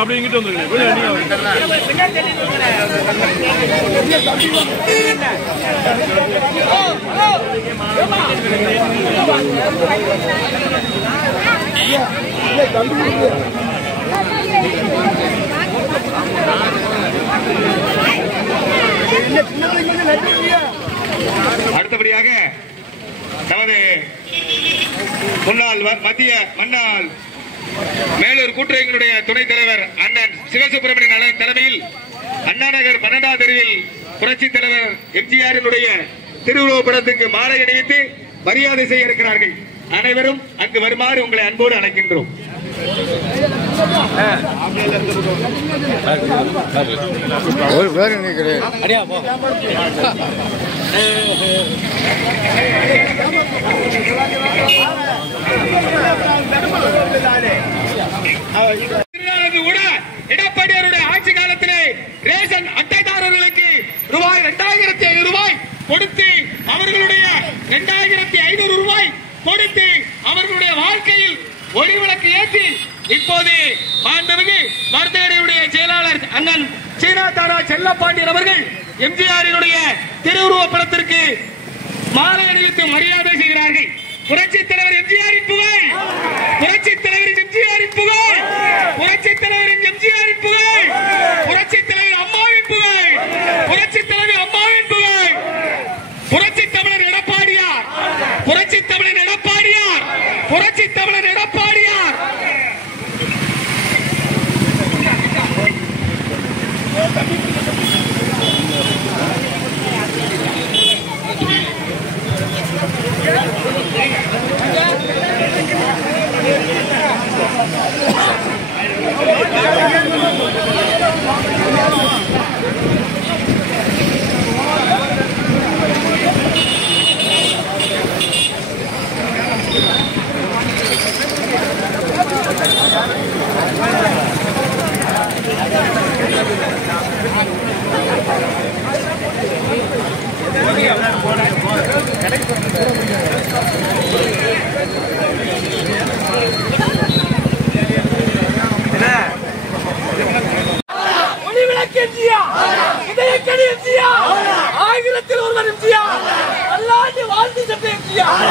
அப்படியே இங்கிட்டு வந்துருங்க. அடுத்தபடியாக நமது முன்னாள் மத்திய மன்னாள் மேலூர் கூட்டுறவுகளுடைய துணைத் தலைவர் அண்ணன் சிவசுப்பிரமணியன் தலைமையில் அண்ணா நகர் 12ஆம் தெருவில் புரட்சித் தலைவர் எம்ஜிஆரினுடைய திருவுருவப் படத்துக்கு மாலை அணிவித்து மரியாதை செய்ய இருக்கிறார்கள். அனைவரும் அங்கு வருமாறு உங்களை அன்போடு அழைக்கின்றோம். எடப்பாடியாருடைய ஆட்சி காலத்திலே ரேஷன் அட்டைதாரர்களுக்கு ரூபாய் 2500 கொடுத்து அவர்களுடைய 2500 ரூபாய் கொடுத்து அவர்களுடைய வாழ்க்கையில் ஒளிவிளக்கு ஏற்றி இப்போது மாண்புமிகு மருத்துவருடைய செயலாளர் அண்ணன் சீனா தாரா செல்லப்பாண்டியன் அவர்கள் எம்ஜிஆரினுடைய திருவுருவப் படத்திற்கு மாலை அணிவித்து மரியாதை செய்கிறார்கள். புரட்சித் தலைவர் எம்ஜிஆரின் புகழ், புரட்சித் தலைவர் எம்ஜிஆரின் புகழ், புரட்சித் தலைவர் எம்ஜிஆரின் புகழ், புரட்சித் தலைவர் அம்மாவின் புகழ், புரட்சித் தலைவர் அம்மாவின் புகழ், புரட்சித் தமிழர் எடப்பாடியார், புரட்சித் தமிழர் எடப்பாடியார், புரட்சித் தமிழர் எடப்பாடியார். ஆயிரத்தில் ஒருவர் எம்ஜிஆர், அல்லாண்டு வாழ்ந்து சென்ற எம்ஜிஆர்.